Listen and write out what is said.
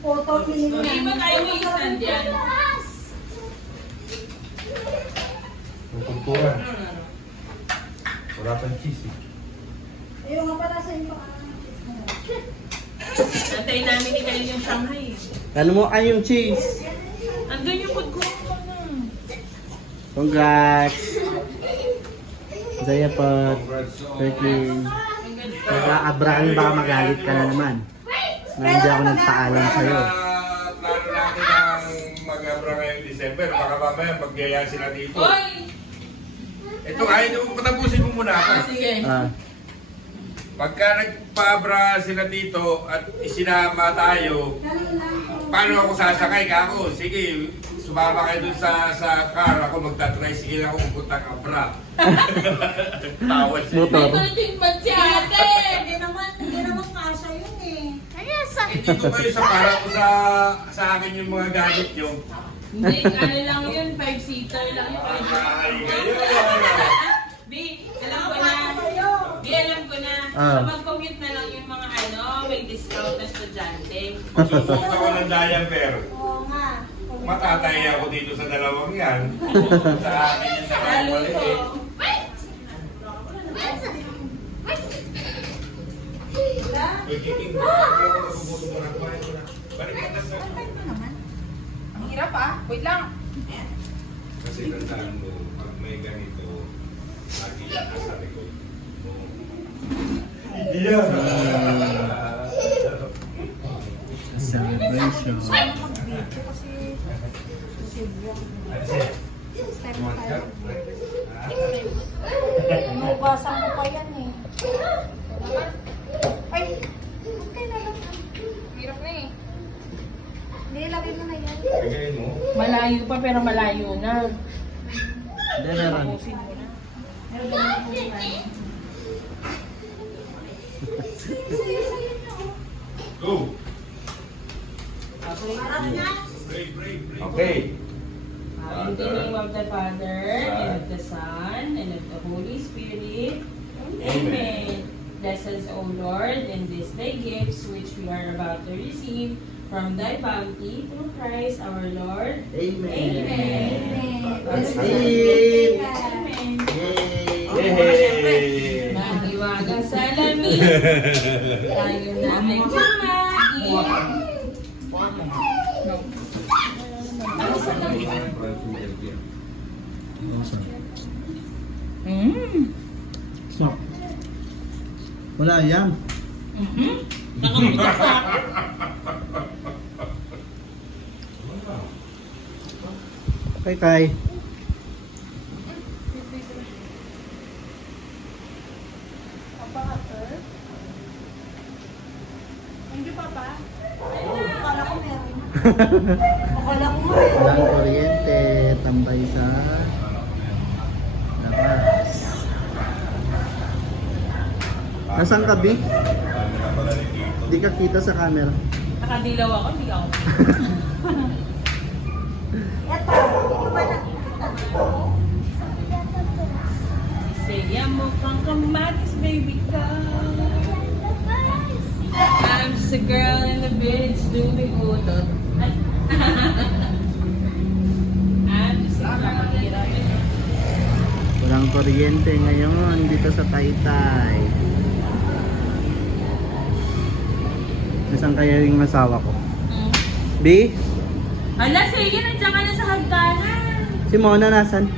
Photo pinili Hindi ba tayo may stand yan? Yung kultura. Wala pang cheese eh. Ayun nga pala sa inyo. Nantayin namin ni Kail yung Shanghai. Alam mo, ay yung cheese. Andun yung food ko. Congrats. Zaya po. Congrats. Perkin. Nag-Abraham, baka magalit ka na naman. Na hindi ako nagpaalam sa'yo. Plano natin ang mag-abra ngayong December. Baka mamaya magyaya sila dito. Hoy! Ito ay, patapusin mo muna ako. Sige. Pagka nagpa-abra sila dito at isinama tayo, paano ako sasakay ka ako? Sige, sumama kayo dun sa car. Ako magta-tricycle ako pupuntang abra. Tawad siya. Motor. May 13 months si ate! Hindi naman kasha yun eh. Hindi ko kayo sa para ko sa akin yung mga gadget nyo. Hindi, ano lang yun, 5-seater lang yun. Ay, kayo. B, alam ko na. B, alam ko na. Ah. Mag-commute na lang yung mga may discount na estudyante. Magsusok ako ng diaper. Oo nga. Matatay ako dito sa dalawang yan. Sa akin yung dalawang Lalo ko. maliit. Kikiking mo. Balik ka na sa... Ang hirap ah. Wait lang. Kasi tandaan mo, pag may ganito, lagi yan nasa likod mo. Yeah. Celebration. Inubasan mo pa yan eh. Ay! Okay na lang. Hirap na eh. Hindi, lagay mo na yan. Bigay mo. Malayo pa pero malayo na. Hindi, meron. Pusin mo na. Go! Okay. In the name of the Father, and of the Son, and of the Holy Spirit. Amen. Bless us, O Lord, in this thy gifts which we are about to receive from thy bounty through Christ our Lord. Amen. Amen. Let's eat. Amen. Yay! Magiwaga sa lamin. Tayo namin kumain. So, wala yan. Nakamutak ka. Okay, Kai. Thank you, Papa. Akala ko meron. Akala ko meron. Walang kuryente. Tambay sa labas. Nasaan ka, Bi? Di ka kita sa camera. Nakadilaw ako, hindi ako. Eto, hindi ba na... Saya mo kang kamatis, baby ka. I'm just a girl in the village doing utot. I'm just a girl in the village. Walang kuryente ngayon dito sa Taytay. Nasaan kaya yung asawa ko? Bi? Ala, sige, nandiyan ka na sa hagdanan. Si Mona nasan?